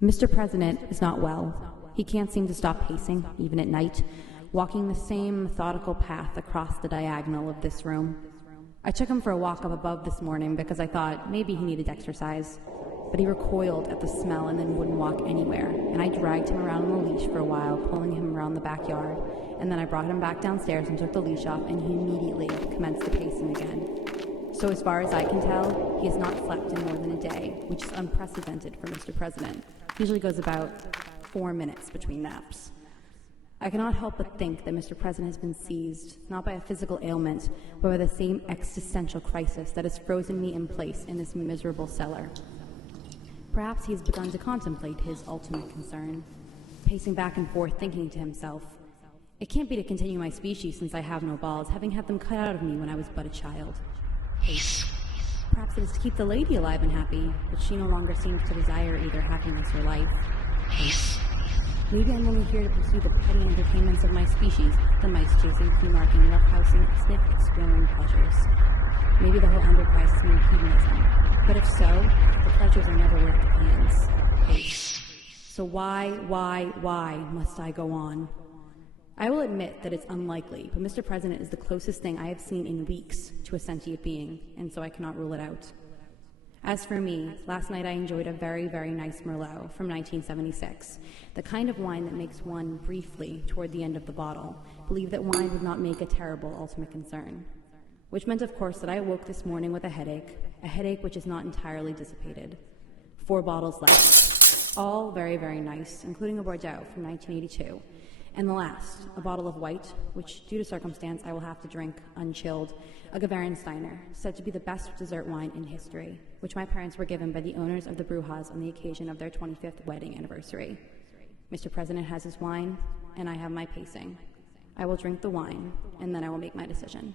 Mr. President is not well. He can't seem to stop pacing, even at night, walking the same methodical path across the diagonal of this room. I took him for a walk up above this morning because I thought maybe he needed exercise, but he recoiled at the smell and then wouldn't walk anywhere, and I dragged him around on the leash for a while, pulling him around the backyard, and then I brought him back downstairs and took the leash off, and he immediately commenced to pacing again. So as far as I can tell, he has not slept in more than a day, which is unprecedented for Mr. President. Usually goes about 4 minutes between naps. I cannot help but think that Mr. President has been seized, not by a physical ailment, but by the same existential crisis that has frozen me in place in this miserable cellar. Perhaps he has begun to contemplate his ultimate concern, pacing back and forth, thinking to himself, "It can't be to continue my species since I have no balls, having had them cut out of me when I was but a child." Pace. Perhaps it is to keep the lady alive and happy, but she no longer seems to desire either happiness or life. Pace. Maybe I'm only here to pursue the petty entertainments of my species, the mice chasing, flea marking, roughhousing, sniff exploring pleasures. Maybe the whole enterprise is mere hedonism. But if so, the pleasures are never worth the pains. Pace. So why must I go on? I will admit that it's unlikely, but Mr. President is the closest thing I have seen in weeks to a sentient being, and so I cannot rule it out. As for me, last night I enjoyed a very, very nice Merlot from 1976, the kind of wine that makes one, briefly, toward the end of the bottle, believe that wine would not make a terrible ultimate concern. Which meant, of course, that I awoke this morning with a headache which is not entirely dissipated. 4 bottles left, all very, very nice, including a Bordeaux from 1982, and the last, a bottle of white, which, due to circumstance, I will have to drink unchilled, a Gewürztraminer, said to be the best dessert wine in history, which my parents were given by the owners of the brewhaus on the occasion of their 25th wedding anniversary. Mr. President has his wine, and I have my pacing. I will drink the wine, and then I will make my decision.